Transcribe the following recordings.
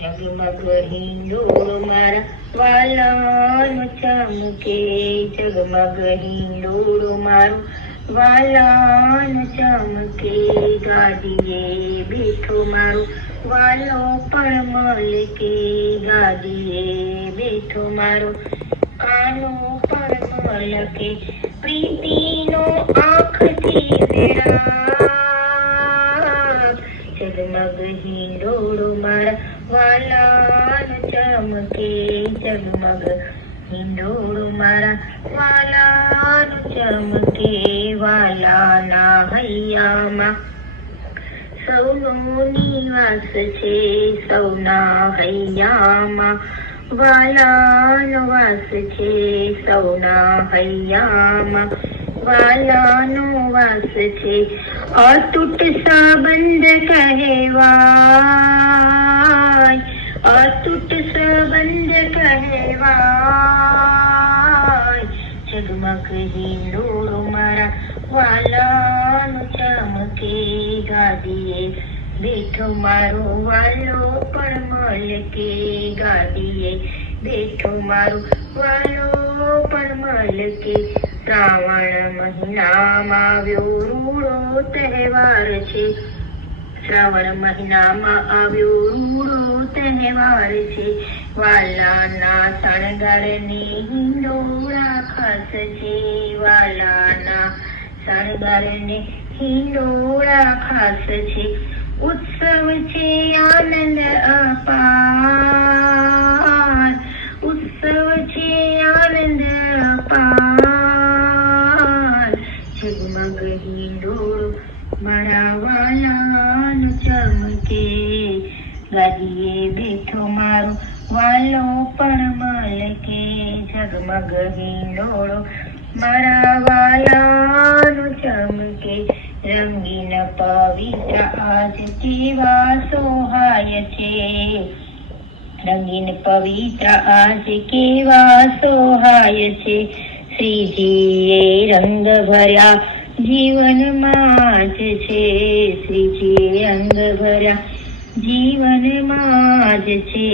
ઝગમગ હિંડોળું મારા વાલાનું ચમકે, ઝગમગ હિંડોળું મારું વાલાનું ચમકે. ગાદીએ બેઠો મારો વાલો પણ મલકે, ગાદીએ બેઠો મારો કાનો પણ મલકે. પ્રીતિનો આંખથી વેરાગ, ઝગમગ હિંડોળું મારા વાલાનું ચમકે, ઝગમગ હિંડોળું મારા વાલાનું ચમકે. વાલાના હૈયામાં સૌનો નિવાસ છે, સૌના હૈયામાં વાલાનો વાસ છે, સૌના હૈયામાં વાલાનો વાસ છે. અતૂટ સંબંધ કહેવાય, અતૂટ સંબંધ કહેવાય. ઝગમગ હિંડોળું મારા વાલાનું ચમકે, ગાદીએ બેઠો મારો વાલો પણ મલકે, ગાદીએ બેઠો મારો વાલો પણ મલકે. શ્રાવણ મહિનામાં આવ્યો રૂડો તહેવાર છે, શ્રાવણ મહિનામાં આવ્યો રૂડો તહેવાર છે. વાલાના શણગારની હિંડોળા ખાસ છે, વાલાના શણગારની હિંડોળા ખાસ છે. ઉત્સવ છે આનંદ અપાર, ઉત્સવ છે આનંદ અપાર. ઝગમગ હિંડોળું મારા વાલાનું ચમકે, ગાદીએ બેઠો મારો વાલો પણ મલકે, ઝગમગ હિંડોળું મારા વાલાનું ચમકે. રંગીન પવિત્ર આજ કેવા સોહાય છે, રંગીન પવિત્ર આજ કેવા સોહાય છે. શ્રીજીએ રંગ ભર્યા જીવનમાં જ છે, શ્રીજીએ રંગ ભર્યા જીવનમાં જ છે.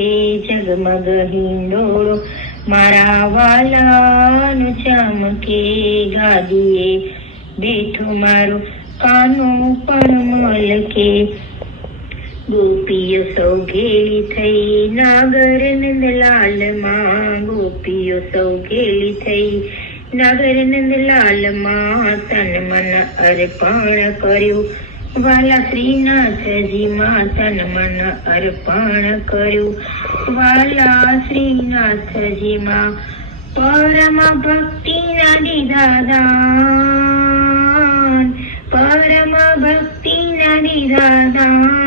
ઝગમગ હિંડોળું મારા વાલાનું ચમકે, ગાદીએ બેઠો મારો કાનો પણ મલકે. ગોપીઓ સૌ ઘેલી થઈ નાગર નંદલાલમાં, ગોપીઓ સૌ ઘેલી થઈ નાગર નંદલાલમાં. તન મન અર્પણ કર્યું વાલા શ્રીનાથજીમાં, તન મન અર્પણ કર્યું વાલા શ્રીનાથજીમાં. પરમ ભક્તિના દીધા દાન, પરમ ભક્તિના દીધા દાન.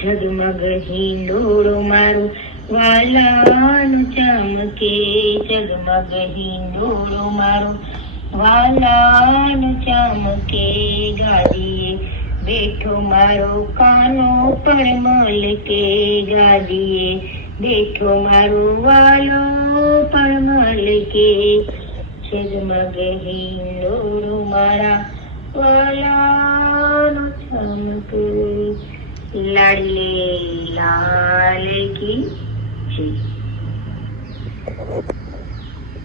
ઝગમગ હિંડોળું મારું વાલાનું ચમકે, ઝગમગ હિંડોળું મારું વાલાનું ચમકે. ગાદીએ બેઠો મારો કાનો પણ મલકે, ગાદીએ બેઠો મારો વાલો પણ મલકે. ઝગમગ હિંડોળું મારા વાલાનું ચમકે. લાડલે લાલ કી જય.